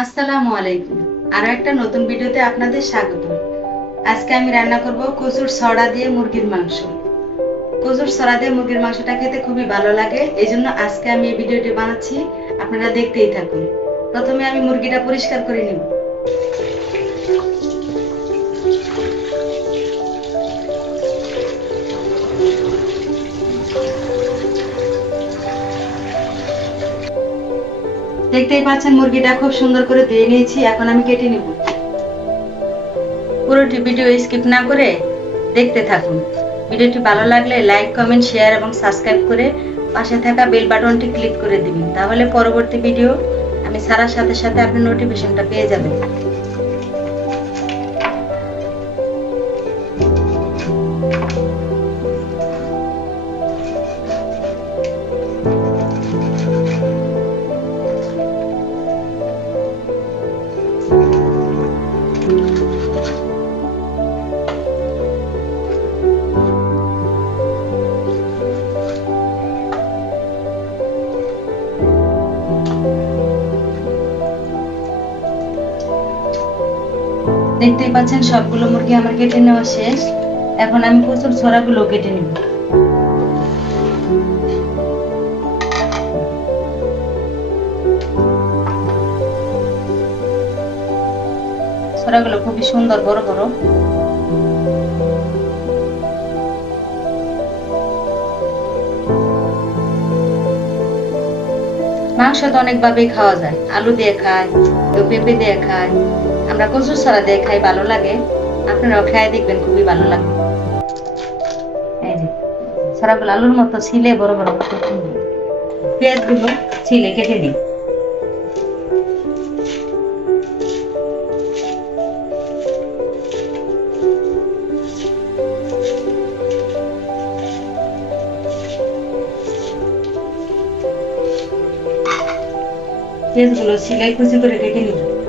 আসসালামু আলাইকুম। আরও একটা নতুন ভিডিওতে আপনাদের স্বাগত। আজকে আমি রান্না করব কচুর ছড়া দিয়ে মুরগির মাংস। কচুর ছড়া দিয়ে মুরগির মাংসটা খেতে খুবই ভালো লাগে এই জন্য আজকে আমি এই ভিডিওটি বানাচ্ছি। আপনারা দেখতেই থাকুন। প্রথমে আমি মুরগিটা পরিষ্কার করে নিব। দেখতেই পাচ্ছেন, মুরগিটা খুব সুন্দর করে ধুয়ে নিয়েছি, এখন আমি কেটে নিব। পুরোটি ভিডিও স্কিপ না করে দেখতে থাকুন। ভিডিওটি ভালো লাগলে লাইক, কমেন্ট, শেয়ার এবং সাবস্ক্রাইব করে পাশে থাকা বেল বাটনটি ক্লিক করে দিবেন। তাহলে পরবর্তী ভিডিও আমি সারার সাথে সাথে আপনি নোটিফিকেশনটা পেয়ে যাবেন। দেখতেই পাচ্ছেন, সবগুলো মুরগি আমার কেটে নেওয়া শেষ। এখন আমি প্রচুর ছড়াগুলো কেটে নিব। ছড়াগুলো খুবই সুন্দর, বড় বড়। মাংস তো অনেকভাবেই খাওয়া যায়। আলু দিয়ে খায় পেঁপে দিয়ে খায়। আমরা কচুর ছাড়া খাই, ভালো লাগে। আপনারাও খাই দেখবেন, খুবই ভালো লাগে। এই আলুর মতো ছিলে, বড় বড় নিই। পেঁয়াজগুলো ছিলে, কেটে নিই পেঁয়াজগুলো সিলাই কুচি করে কেটে নিব।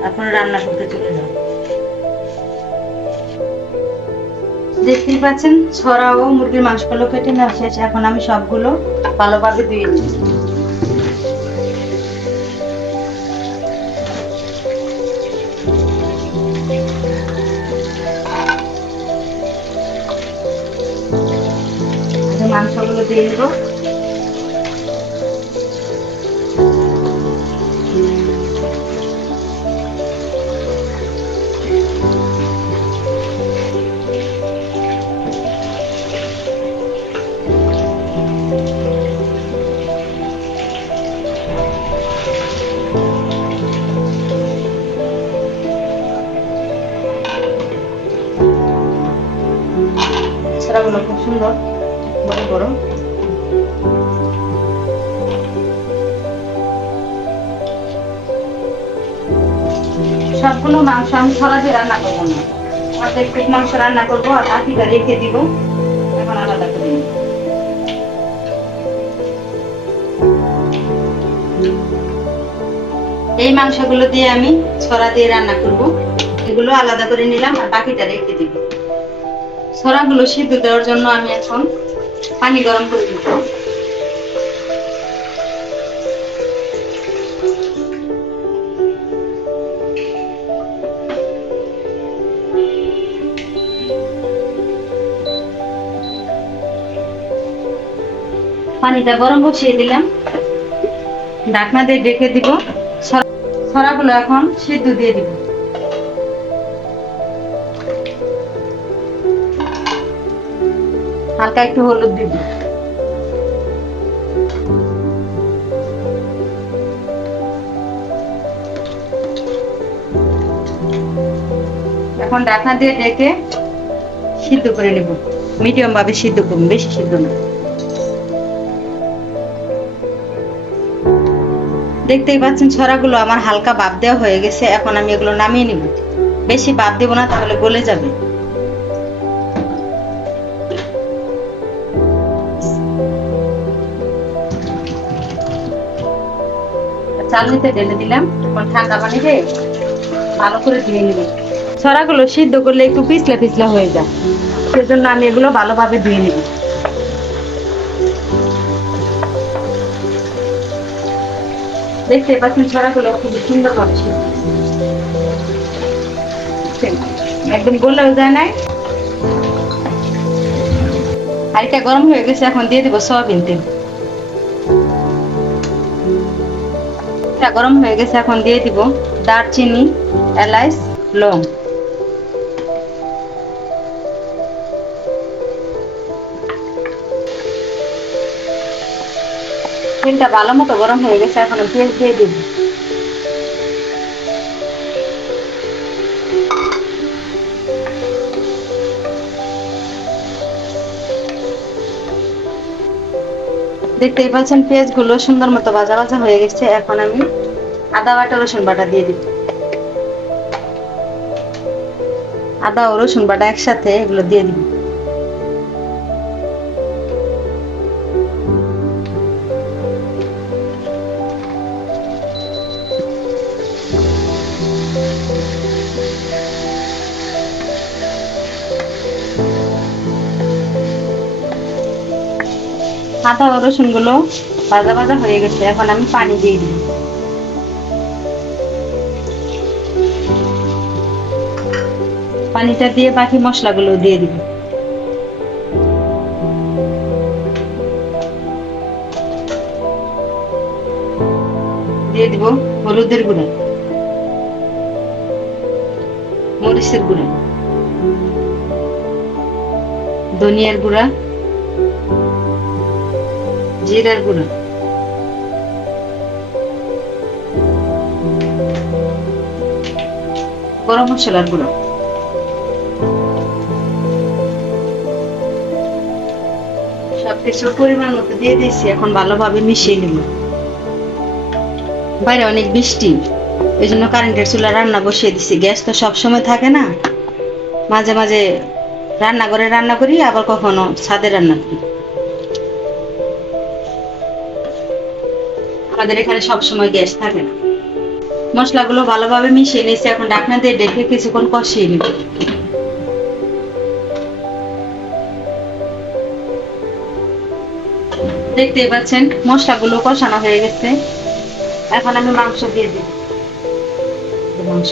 তারপরে রান্না করতে চলে যাও। দেখতেই পাচ্ছেন ছড়া ও মুরগির মাংসগুলো কেটে নেওয়া শেষ। এখন আমি সবগুলো ভালোভাবে ধুয়ে নিই মাংসগুলো দিয়ে দেবো। ছড়াগুলো খুব সুন্দর বড় বড় সবগুলো মাংস আমি ছড়া দিয়ে রান্না করব না। অর্ধেক পিস মাংস রান্না করব আর বাকিটা রেখে দিব। এখন আলাদা করে। এই মাংসগুলো দিয়ে আমি ছড়া দিয়ে রান্না করব। এগুলো আলাদা করে নিলাম আর বাকিটা রেখে দিব। ছড়াগুলো সিদ্ধ দেওয়ার জন্য আমি এখন পানি গরম করে দিব। পানিটা গরম বসিয়ে দিলাম। ঢাকনা দিয়ে ঢেকে দিব। ছড়া- ছড়াগুলো এখন সিদ্ধ দিয়ে দিব। হালকা একটু হলুদ দিব। এখন ঢাকনা দিয়ে ডেকে সিদ্ধ করে নেব। মিডিয়াম ভাবে সিদ্ধ করুন, বেশি সিদ্ধ না। দেখতেই পাচ্ছেন ছড়াগুলো আমার হালকা বাপ দেওয়া হয়ে গেছে, এখন আমি এগুলো নামিয়ে নিব। বেশি বাপ দেবো না, তাহলে গলে যাবে। চালনিতে ঢেলে দিলাম। এখন ঠান্ডা পানি দিয়ে ভালো করে ধুয়ে নিব। ছড়াগুলো সিদ্ধ করলে একটু পিছলা পিছলা হয়ে যায়। সেজন্য আমি এগুলো ভালোভাবে ধুয়ে নিব। দেখতে পাচ্ছেন ছড়াগুলো খুবই সুন্দর হচ্ছে একদম গোলাও যায় নাই। হালকা গরম হয়ে গেছে, এখন দিয়ে দিব সয়াবিন তেল। এটা গরম হয়ে গেছে, এখন দিয়ে দিব দারচিনি, এলাইচ লং তেলটা ভালো মতো গরম হয়ে গেছে, এখন পেঁয়াজ দিয়ে দিব। দেখতেই পাচ্ছেন পেঁয়াজগুলো সুন্দর মতো ভাজা ভাজা হয়ে গেছে। এখন আমি আদা বাটা, রসুন বাটা দিয়ে দিব। আদা ও রসুন বাটা একসাথে এগুলো দিয়ে দিব। আদা ও রসুনগুলো ভাজা ভাজা হয়ে গেছে, এখন আমি পানি দিয়ে দিব পানিটা দিয়ে বাকি মশলাগুলো দিয়ে দিব। দিয়ে দিব হলুদের গুঁড়া, মরিচের গুঁড়া, ধনিয়ার গুঁড়া জিরার গুঁড়া। গরম মশলার গুঁড়া। সবকিছু পরিমাণ মতো দিয়ে দিয়েছি, এখন ভালোভাবে মিশিয়ে নেব। বাইরে অনেক বৃষ্টি এই জন্য কারেন্টের চুলা রান্না বসিয়ে দিছি। গ্যাস তো সবসময় থাকে না। মাঝে মাঝে রান্না করে রান্না করি, আবার কখনো ছাদে রান্না করি। আমাদের এখানে সবসময় গ্যাস থাকে না। মশলাগুলো ভালোভাবে মিশিয়ে নিয়েছি, এখন ডাকনা দিয়ে ডেকে কিছুক্ষণ কষিয়ে নিব। দেখতেই পাচ্ছেন, মশলাগুলো কষানো হয়ে গেছে। এখন আমি মাংস দিয়ে দিই। মাংস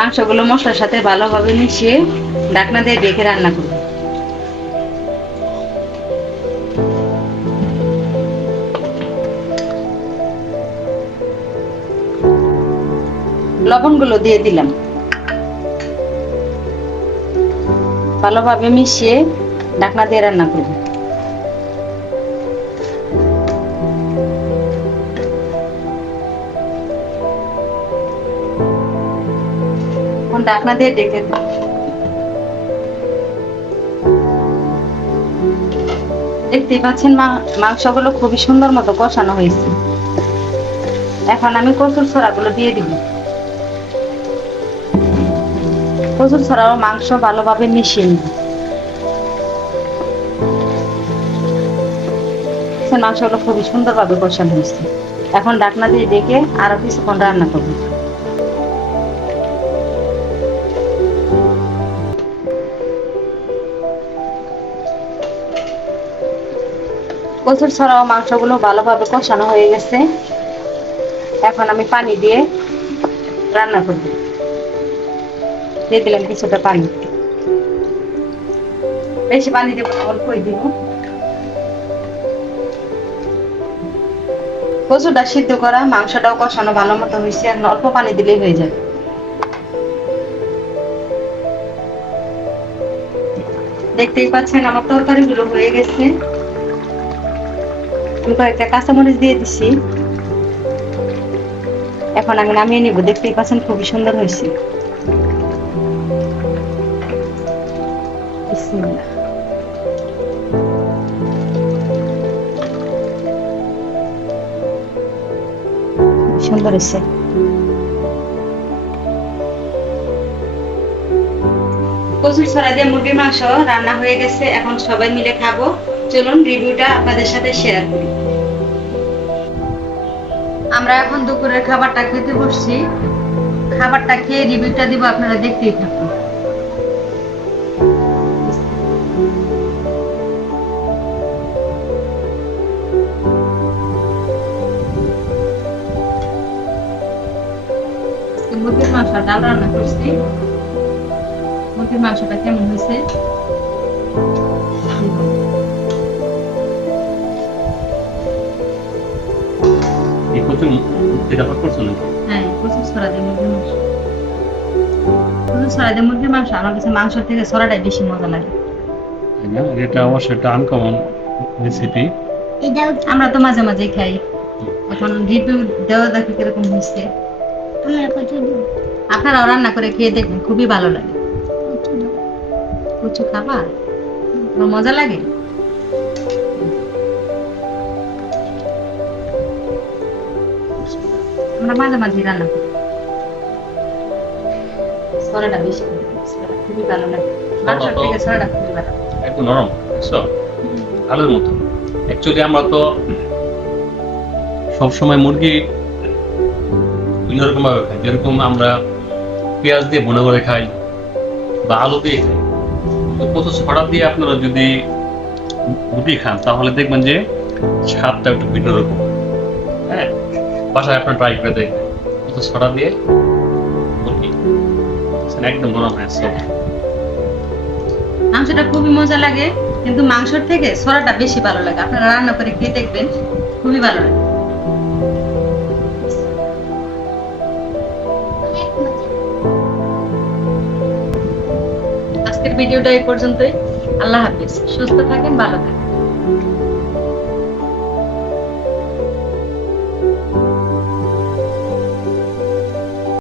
মাংসগুলো মশলার সাথে ভালোভাবে মিশিয়ে ঢাকনা দিয়ে ডেকে রান্না করব। লবণগুলো দিয়ে দিলাম। ভালোভাবে মিশিয়ে ঢাকনা দিয়ে রান্না করব। এখন ঢাকনা দিয়ে ডেকে দিই। দেখতেই পাচ্ছেন মা- মাংসগুলো খুবই সুন্দর মতো কষানো হয়েছে। এখন আমি কচুর ছড়াগুলো দিয়ে দিব। কচুর ছড়াও মাংস ভালোভাবে মিশিয়ে নিব। মাংসগুলো খুবই সুন্দরভাবে কষানো হয়েছে। এখন ডাকনা দিয়ে ডেকে আরও কিছুক্ষণ রান্না করব। কচুর ছড়াও মাংসগুলো ভালোভাবে কষানো হয়ে গেছে। এখন আমি পানি দিয়ে রান্না করব। দিয়ে দিলাম কিছুটা পানি। বেশি পানি দেবো অল্পই দিব। কচুটা সিদ্ধ করা, মাংসটাও কষানো ভালো মতো হয়েছে, এখন অল্প পানি দিলেই হয়ে যাবে দেখতেই পাচ্ছেন আমার তরকারিগুলো হয়ে গেছে। কয়েকটা কাঁচামরিচ দিয়ে দিছি। এখন আমি নামিয়ে নিব, দেখতেই পাচ্ছেন খুবই সুন্দর হয়েছে। সুন্দর হয়েছে। কচুর ছড়া দিয়ে মুরগির মাংস রান্না হয়ে গেছে, এখন সবাই মিলে খাব। চলুন রিভিউটা আপনাদের সাথে শেয়ার করি। আমরা এখন দুপুরের খাবারটা খেতে বসছি। খাবারটা খেয়ে রিভিউটা দিব, আপনারা দেখতেই থাকুন। মুরগির মাংস, ডাল রান্না করছি। মুরগির মাংসটা কেমন হয়েছে? কচু এটা পাক করছ নাকি? হ্যাঁ প্রচুর মাংস। প্রচুর আমার কাছে মাংসের থেকে ছড়াটাই বেশি মজা লাগে। এটা অবশ্যই একটা আনকমন রেসিপি আমরা তো মাঝে মাঝে খাই। এখন রিভিউ দেওয়া দেখি কীরকম হয়েছে। আপনারাও রান্না করে খেয়ে দেখবেন খুবই ভালো লাগে। কচু খাবার? মজা লাগে? আমরা মাঝে মাঝে রান্না করি। ছড়াটা বেশি করে খুবই ভালো লাগে। মাংসের থেকে ছড়াটা খুবই ভালো। একদম নরম আলুর মতো। অ্যাকচুয়ালি আমরা তো সবসময় মুরগি বিভিন্ন রকম ভাবে খাই। যেরকম আমরা পেঁয়াজ দিয়ে ভুনা করে খাই বা আলু দিয়ে খাই। কচু ছড়া দিয়ে আপনারা যদি রুটি খান তাহলে দেখবেন যে স্বাদটা একটু ভিন্ন রকম। বাসায় আপনার ট্রাই করে দেখবেন ছড়া দিয়ে। একদম। মাংসটা খুবই মজা লাগে, কিন্তু মাংসের থেকে বেশি ভালো লাগে। আপনারা রান্না করে খেয়ে দেখবেন, খুবই ভালো লাগে। আজকের ভিডিওটা এই পর্যন্তই। আল্লাহ হাফিজ। সুস্থ থাকেন, ভালো থাকেন।